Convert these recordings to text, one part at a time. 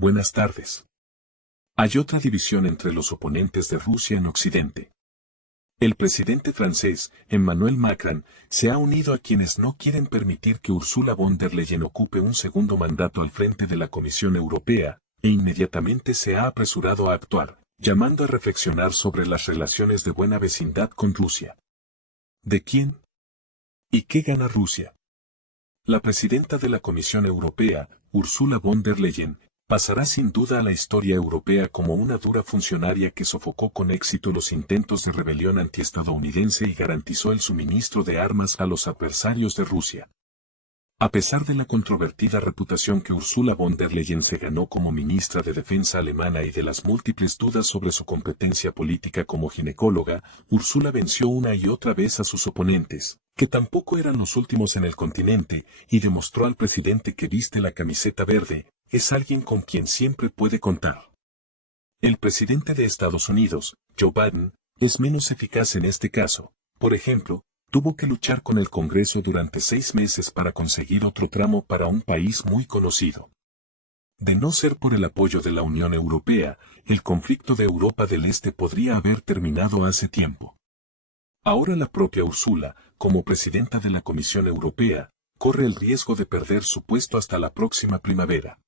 Buenas tardes. Hay otra división entre los oponentes de Rusia en Occidente. El presidente francés, Emmanuel Macron, se ha unido a quienes no quieren permitir que Ursula von der Leyen ocupe un segundo mandato al frente de la Comisión Europea, e inmediatamente se ha apresurado a actuar, llamando a reflexionar sobre las relaciones de buena vecindad con Rusia. ¿De quién? ¿Y qué gana Rusia? La presidenta de la Comisión Europea, Ursula von der Leyen, pasará sin duda a la historia europea como una dura funcionaria que sofocó con éxito los intentos de rebelión antiestadounidense y garantizó el suministro de armas a los adversarios de Rusia. A pesar de la controvertida reputación que Ursula von der Leyen se ganó como ministra de Defensa alemana y de las múltiples dudas sobre su competencia política como ginecóloga, Ursula venció una y otra vez a sus oponentes, que tampoco eran los últimos en el continente, y demostró al presidente que viste la camiseta verde, es alguien con quien siempre puede contar. El presidente de Estados Unidos, Joe Biden, es menos eficaz en este caso. Por ejemplo, tuvo que luchar con el Congreso durante 6 meses para conseguir otro tramo para un país muy conocido. De no ser por el apoyo de la Unión Europea, el conflicto de Europa del Este podría haber terminado hace tiempo. Ahora la propia Ursula, como presidenta de la Comisión Europea, corre el riesgo de perder su puesto hasta la próxima primavera.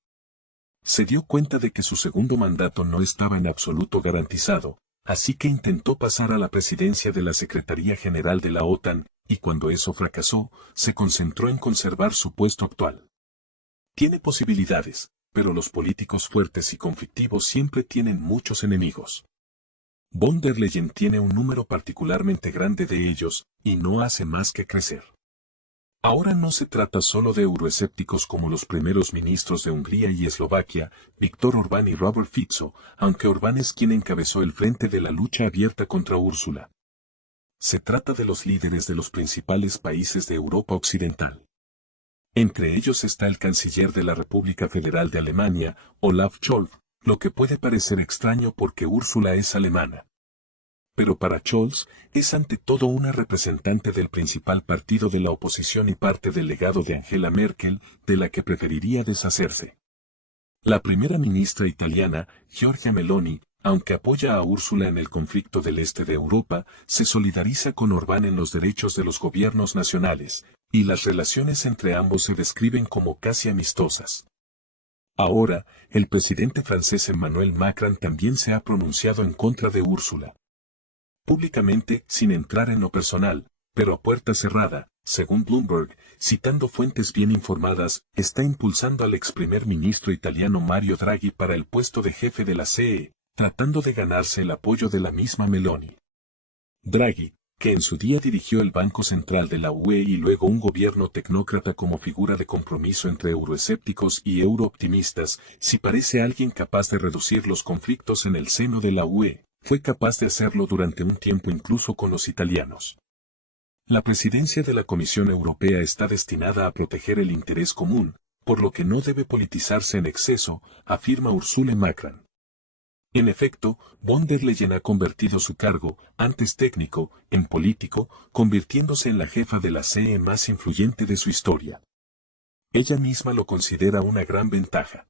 Se dio cuenta de que su segundo mandato no estaba en absoluto garantizado, así que intentó pasar a la presidencia de la Secretaría General de la OTAN, y cuando eso fracasó, se concentró en conservar su puesto actual. Tiene posibilidades, pero los políticos fuertes y conflictivos siempre tienen muchos enemigos. Von der Leyen tiene un número particularmente grande de ellos, y no hace más que crecer. Ahora no se trata solo de euroescépticos como los primeros ministros de Hungría y Eslovaquia, Viktor Orbán y Robert Fico, aunque Orbán es quien encabezó el frente de la lucha abierta contra Úrsula. Se trata de los líderes de los principales países de Europa Occidental. Entre ellos está el canciller de la República Federal de Alemania, Olaf Scholz, lo que puede parecer extraño porque Úrsula es alemana. Pero para Scholz, es ante todo una representante del principal partido de la oposición y parte del legado de Angela Merkel, de la que preferiría deshacerse. La primera ministra italiana, Giorgia Meloni, aunque apoya a Úrsula en el conflicto del este de Europa, se solidariza con Orbán en los derechos de los gobiernos nacionales, y las relaciones entre ambos se describen como casi amistosas. Ahora, el presidente francés Emmanuel Macron también se ha pronunciado en contra de Úrsula. Públicamente, sin entrar en lo personal, pero a puerta cerrada, según Bloomberg, citando fuentes bien informadas, está impulsando al ex primer ministro italiano Mario Draghi para el puesto de jefe de la CE, tratando de ganarse el apoyo de la misma Meloni. Draghi, que en su día dirigió el Banco Central de la UE y luego un gobierno tecnócrata como figura de compromiso entre euroescépticos y eurooptimistas, si parece alguien capaz de reducir los conflictos en el seno de la UE, fue capaz de hacerlo durante un tiempo incluso con los italianos. La presidencia de la Comisión Europea está destinada a proteger el interés común, por lo que no debe politizarse en exceso, afirma Ursula Macron. En efecto, von der Leyen ha convertido su cargo, antes técnico, en político, convirtiéndose en la jefa de la CE más influyente de su historia. Ella misma lo considera una gran ventaja.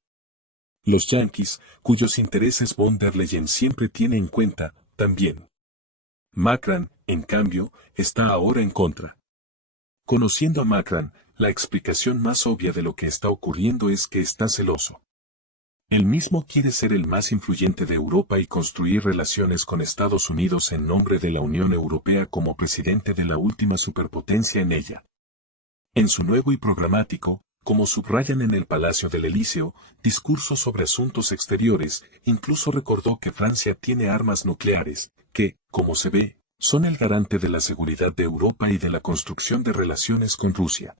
Los yanquis, cuyos intereses von der Leyen siempre tiene en cuenta, también. Macron, en cambio, está ahora en contra. Conociendo a Macron, la explicación más obvia de lo que está ocurriendo es que está celoso. Él mismo quiere ser el más influyente de Europa y construir relaciones con Estados Unidos en nombre de la Unión Europea como presidente de la última superpotencia en ella. En su nuevo y programático, como subrayan en el Palacio del Elíseo, discurso sobre asuntos exteriores, incluso recordó que Francia tiene armas nucleares, que, como se ve, son el garante de la seguridad de Europa y de la construcción de relaciones con Rusia.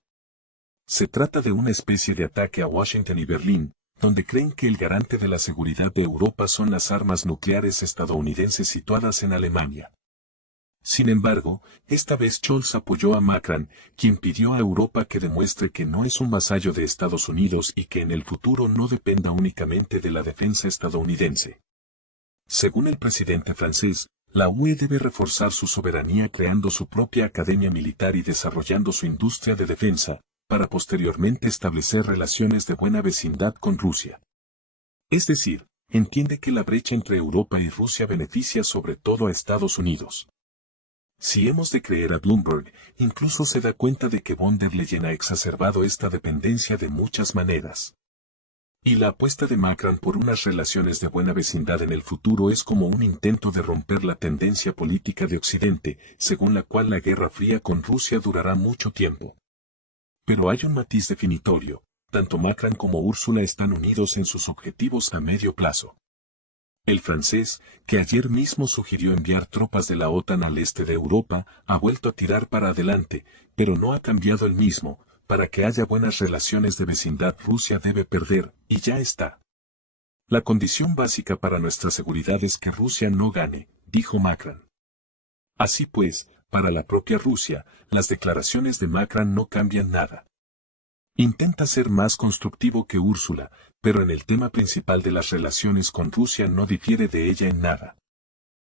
Se trata de una especie de ataque a Washington y Berlín, donde creen que el garante de la seguridad de Europa son las armas nucleares estadounidenses situadas en Alemania. Sin embargo, esta vez Scholz apoyó a Macron, quien pidió a Europa que demuestre que no es un vasallo de Estados Unidos y que en el futuro no dependa únicamente de la defensa estadounidense. Según el presidente francés, la UE debe reforzar su soberanía creando su propia academia militar y desarrollando su industria de defensa, para posteriormente establecer relaciones de buena vecindad con Rusia. Es decir, entiende que la brecha entre Europa y Rusia beneficia sobre todo a Estados Unidos. Si hemos de creer a Bloomberg, incluso se da cuenta de que von der Leyen ha exacerbado esta dependencia de muchas maneras. Y la apuesta de Macron por unas relaciones de buena vecindad en el futuro es como un intento de romper la tendencia política de Occidente, según la cual la Guerra Fría con Rusia durará mucho tiempo. Pero hay un matiz definitorio, tanto Macron como Úrsula están unidos en sus objetivos a medio plazo. El francés, que ayer mismo sugirió enviar tropas de la OTAN al este de Europa, ha vuelto a tirar para adelante, pero no ha cambiado el mismo. Para que haya buenas relaciones de vecindad, Rusia debe perder, y ya está. La condición básica para nuestra seguridad es que Rusia no gane, dijo Macron. Así pues, para la propia Rusia, las declaraciones de Macron no cambian nada. Intenta ser más constructivo que Úrsula, pero en el tema principal de las relaciones con Rusia no difiere de ella en nada.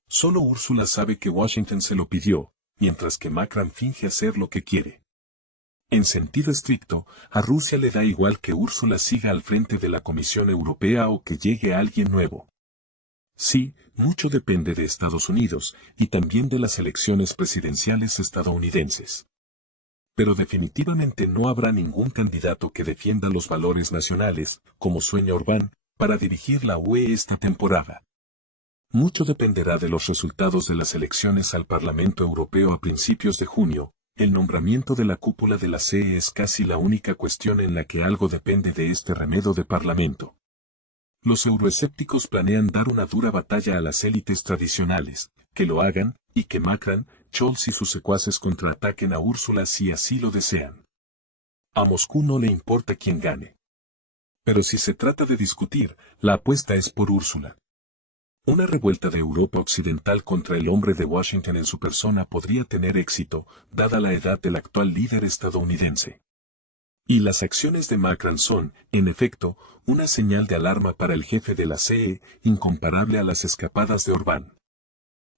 Solo Úrsula sabe que Washington se lo pidió, mientras que Macron finge hacer lo que quiere. En sentido estricto, a Rusia le da igual que Úrsula siga al frente de la Comisión Europea o que llegue alguien nuevo. Sí, mucho depende de Estados Unidos, y también de las elecciones presidenciales estadounidenses. Pero definitivamente no habrá ningún candidato que defienda los valores nacionales, como sueña Orbán, para dirigir la UE esta temporada. Mucho dependerá de los resultados de las elecciones al Parlamento Europeo a principios de junio. El nombramiento de la cúpula de la CE es casi la única cuestión en la que algo depende de este remedo de Parlamento. Los euroescépticos planean dar una dura batalla a las élites tradicionales, que lo hagan, y que Macron, Scholz y sus secuaces contraataquen a Úrsula si así lo desean. A Moscú no le importa quién gane. Pero si se trata de discutir, la apuesta es por Úrsula. Una revuelta de Europa Occidental contra el hombre de Washington en su persona podría tener éxito, dada la edad del actual líder estadounidense. Y las acciones de Macron son, en efecto, una señal de alarma para el jefe de la CE, incomparable a las escapadas de Orbán.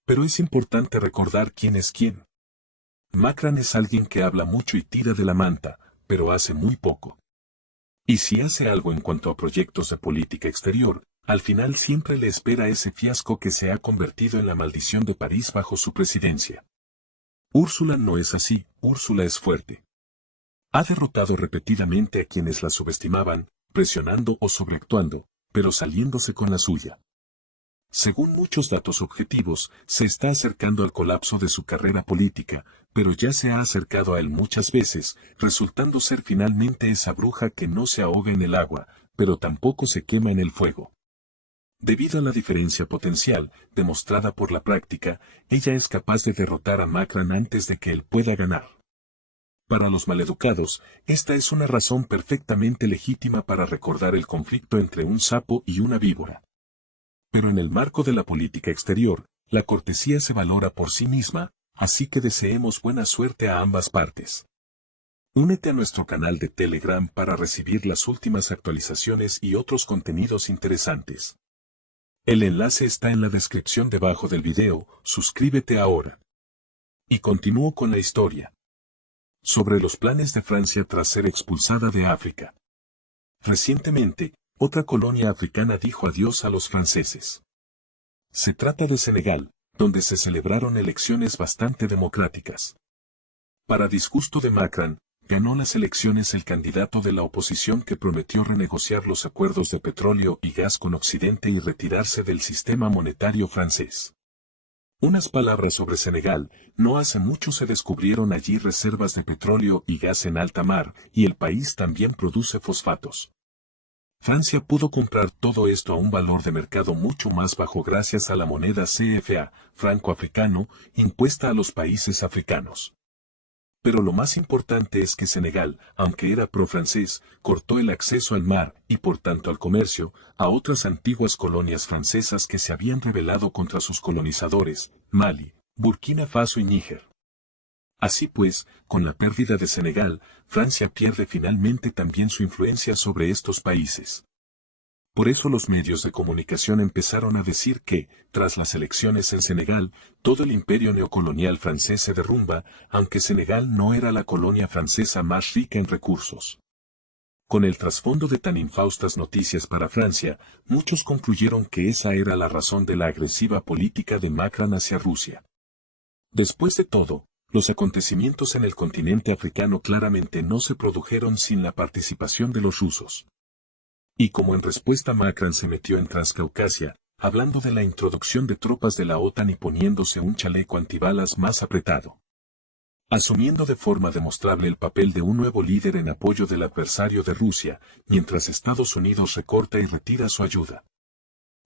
Pero es importante recordar quién es quién. Macron es alguien que habla mucho y tira de la manta, pero hace muy poco. Y si hace algo en cuanto a proyectos de política exterior, al final siempre le espera ese fiasco que se ha convertido en la maldición de París bajo su presidencia. Úrsula no es así, Úrsula es fuerte. Ha derrotado repetidamente a quienes la subestimaban, presionando o sobreactuando, pero saliéndose con la suya. Según muchos datos objetivos, se está acercando al colapso de su carrera política, pero ya se ha acercado a él muchas veces, resultando ser finalmente esa bruja que no se ahoga en el agua, pero tampoco se quema en el fuego. Debido a la diferencia potencial, demostrada por la práctica, ella es capaz de derrotar a Macron antes de que él pueda ganar. Para los maleducados, esta es una razón perfectamente legítima para recordar el conflicto entre un sapo y una víbora. Pero en el marco de la política exterior, la cortesía se valora por sí misma, así que deseemos buena suerte a ambas partes. Únete a nuestro canal de Telegram para recibir las últimas actualizaciones y otros contenidos interesantes. El enlace está en la descripción debajo del video, suscríbete ahora. Y continúo con la historia. Sobre los planes de Francia tras ser expulsada de África. Recientemente, otra colonia africana dijo adiós a los franceses. Se trata de Senegal, donde se celebraron elecciones bastante democráticas. Para disgusto de Macron, ganó las elecciones el candidato de la oposición que prometió renegociar los acuerdos de petróleo y gas con Occidente y retirarse del sistema monetario francés. Unas palabras sobre Senegal: no hace mucho se descubrieron allí reservas de petróleo y gas en alta mar, y el país también produce fosfatos. Francia pudo comprar todo esto a un valor de mercado mucho más bajo gracias a la moneda CFA, franco-africano, impuesta a los países africanos. Pero lo más importante es que Senegal, aunque era pro-francés, cortó el acceso al mar, y por tanto al comercio, a otras antiguas colonias francesas que se habían rebelado contra sus colonizadores, Mali, Burkina Faso y Níger. Así pues, con la pérdida de Senegal, Francia pierde finalmente también su influencia sobre estos países. Por eso los medios de comunicación empezaron a decir que, tras las elecciones en Senegal, todo el imperio neocolonial francés se derrumba, aunque Senegal no era la colonia francesa más rica en recursos. Con el trasfondo de tan infaustas noticias para Francia, muchos concluyeron que esa era la razón de la agresiva política de Macron hacia Rusia. Después de todo, los acontecimientos en el continente africano claramente no se produjeron sin la participación de los rusos. Y como en respuesta Macron se metió en Transcaucasia, hablando de la introducción de tropas de la OTAN y poniéndose un chaleco antibalas más apretado. Asumiendo de forma demostrable el papel de un nuevo líder en apoyo del adversario de Rusia, mientras Estados Unidos recorta y retira su ayuda.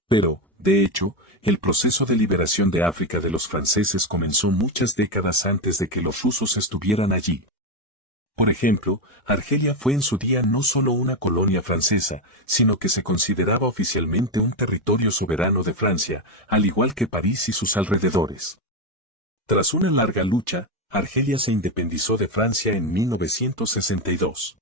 Pero, de hecho, el proceso de liberación de África de los franceses comenzó muchas décadas antes de que los rusos estuvieran allí. Por ejemplo, Argelia fue en su día no solo una colonia francesa, sino que se consideraba oficialmente un territorio soberano de Francia, al igual que París y sus alrededores. Tras una larga lucha, Argelia se independizó de Francia en 1962.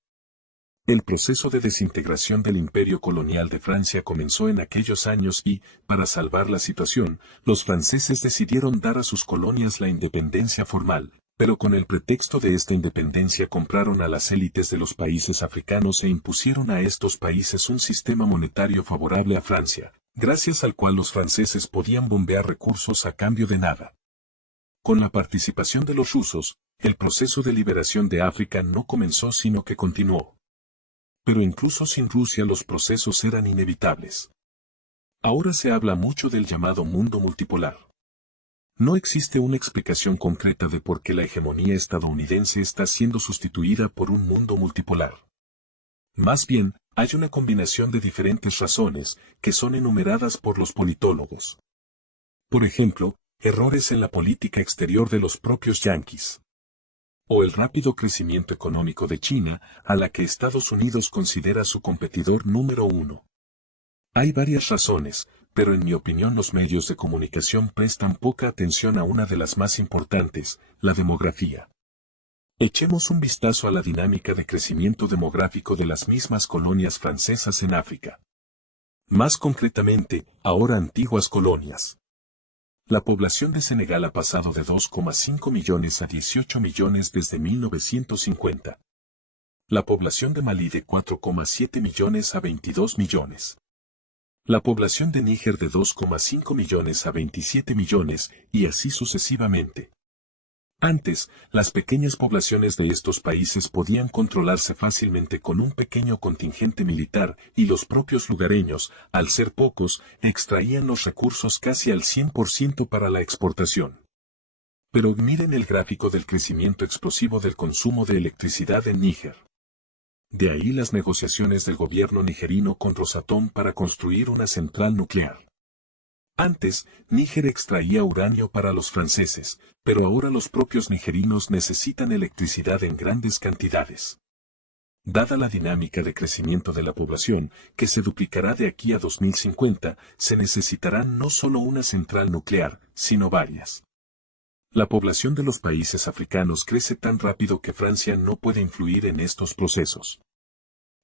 El proceso de desintegración del imperio colonial de Francia comenzó en aquellos años y, para salvar la situación, los franceses decidieron dar a sus colonias la independencia formal, pero con el pretexto de esta independencia compraron a las élites de los países africanos e impusieron a estos países un sistema monetario favorable a Francia, gracias al cual los franceses podían bombear recursos a cambio de nada. Con la participación de los rusos, el proceso de liberación de África no comenzó sino que continuó. Pero incluso sin Rusia los procesos eran inevitables. Ahora se habla mucho del llamado mundo multipolar. No existe una explicación concreta de por qué la hegemonía estadounidense está siendo sustituida por un mundo multipolar. Más bien, hay una combinación de diferentes razones, que son enumeradas por los politólogos. Por ejemplo, errores en la política exterior de los propios yanquis. O el rápido crecimiento económico de China, a la que Estados Unidos considera su competidor número uno. Hay varias razones, pero en mi opinión los medios de comunicación prestan poca atención a una de las más importantes, la demografía. Echemos un vistazo a la dinámica de crecimiento demográfico de las mismas colonias francesas en África. Más concretamente, ahora antiguas colonias. La población de Senegal ha pasado de 2,5 millones a 18 millones desde 1950. La población de Malí de 4,7 millones a 22 millones. La población de Níger de 2,5 millones a 27 millones, y así sucesivamente. Antes, las pequeñas poblaciones de estos países podían controlarse fácilmente con un pequeño contingente militar, y los propios lugareños, al ser pocos, extraían los recursos casi al 100% para la exportación. Pero miren el gráfico del crecimiento explosivo del consumo de electricidad en Níger. De ahí las negociaciones del gobierno nigerino con Rosatom para construir una central nuclear. Antes, Níger extraía uranio para los franceses, pero ahora los propios nigerinos necesitan electricidad en grandes cantidades. Dada la dinámica de crecimiento de la población, que se duplicará de aquí a 2050, se necesitarán no solo una central nuclear, sino varias. La población de los países africanos crece tan rápido que Francia no puede influir en estos procesos.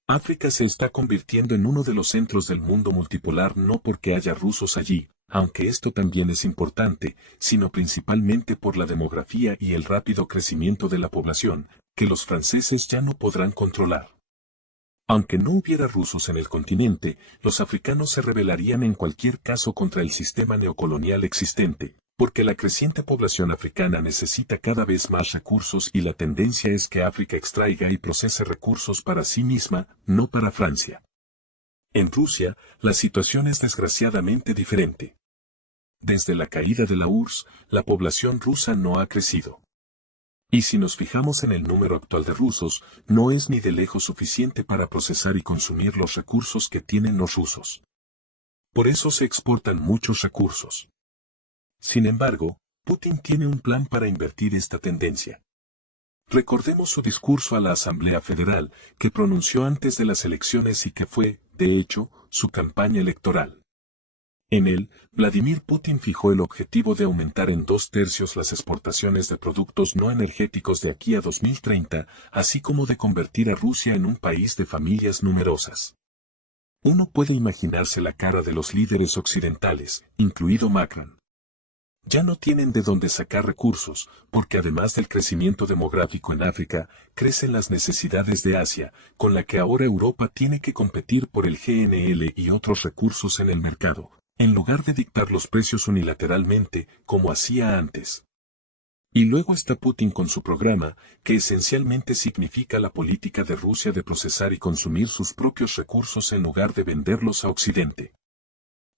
África se está convirtiendo en uno de los centros del mundo multipolar no porque haya rusos allí, aunque esto también es importante, sino principalmente por la demografía y el rápido crecimiento de la población, que los franceses ya no podrán controlar. Aunque no hubiera rusos en el continente, los africanos se rebelarían en cualquier caso contra el sistema neocolonial existente, porque la creciente población africana necesita cada vez más recursos y la tendencia es que África extraiga y procese recursos para sí misma, no para Francia. En Rusia, la situación es desgraciadamente diferente. Desde la caída de la URSS, la población rusa no ha crecido. Y si nos fijamos en el número actual de rusos, no es ni de lejos suficiente para procesar y consumir los recursos que tienen los rusos. Por eso se exportan muchos recursos. Sin embargo, Putin tiene un plan para invertir esta tendencia. Recordemos su discurso a la Asamblea Federal, que pronunció antes de las elecciones y que fue, de hecho, su campaña electoral. En él, Vladimir Putin fijó el objetivo de aumentar en 2/3 las exportaciones de productos no energéticos de aquí a 2030, así como de convertir a Rusia en un país de familias numerosas. Uno puede imaginarse la cara de los líderes occidentales, incluido Macron. Ya no tienen de dónde sacar recursos, porque además del crecimiento demográfico en África, crecen las necesidades de Asia, con la que ahora Europa tiene que competir por el GNL y otros recursos en el mercado, en lugar de dictar los precios unilateralmente, como hacía antes. Y luego está Putin con su programa, que esencialmente significa la política de Rusia de procesar y consumir sus propios recursos en lugar de venderlos a Occidente.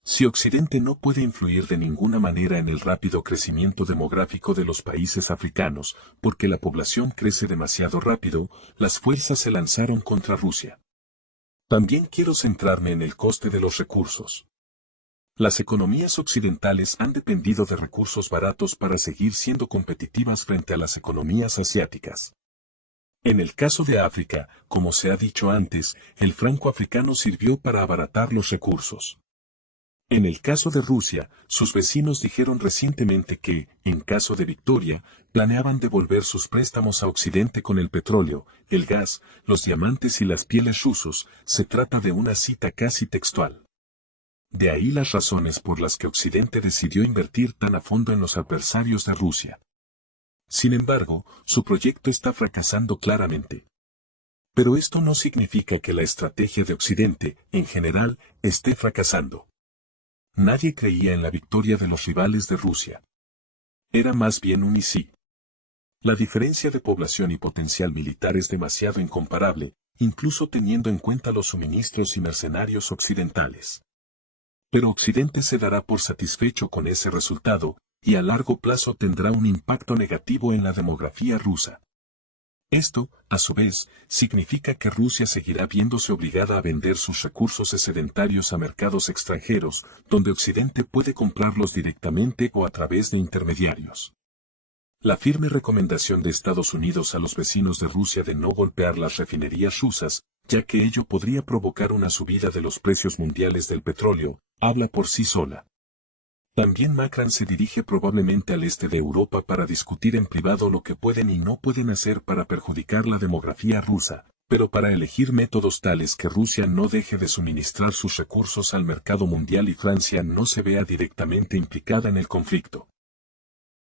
Si Occidente no puede influir de ninguna manera en el rápido crecimiento demográfico de los países africanos, porque la población crece demasiado rápido, las fuerzas se lanzaron contra Rusia. También quiero centrarme en el coste de los recursos. Las economías occidentales han dependido de recursos baratos para seguir siendo competitivas frente a las economías asiáticas. En el caso de África, como se ha dicho antes, el franco africano sirvió para abaratar los recursos. En el caso de Rusia, sus vecinos dijeron recientemente que, en caso de victoria, planeaban devolver sus préstamos a Occidente con el petróleo, el gas, los diamantes y las pieles rusos. Se trata de una cita casi textual. De ahí las razones por las que Occidente decidió invertir tan a fondo en los adversarios de Rusia. Sin embargo, su proyecto está fracasando claramente. Pero esto no significa que la estrategia de Occidente, en general, esté fracasando. Nadie creía en la victoria de los rivales de Rusia. Era más bien un y sí. La diferencia de población y potencial militar es demasiado incomparable, incluso teniendo en cuenta los suministros y mercenarios occidentales. Pero Occidente se dará por satisfecho con ese resultado, y a largo plazo tendrá un impacto negativo en la demografía rusa. Esto, a su vez, significa que Rusia seguirá viéndose obligada a vender sus recursos excedentarios a mercados extranjeros, donde Occidente puede comprarlos directamente o a través de intermediarios. La firme recomendación de Estados Unidos a los vecinos de Rusia de no golpear las refinerías rusas, ya que ello podría provocar una subida de los precios mundiales del petróleo, habla por sí sola. También Macron se dirige probablemente al este de Europa para discutir en privado lo que pueden y no pueden hacer para perjudicar la demografía rusa, pero para elegir métodos tales que Rusia no deje de suministrar sus recursos al mercado mundial y Francia no se vea directamente implicada en el conflicto.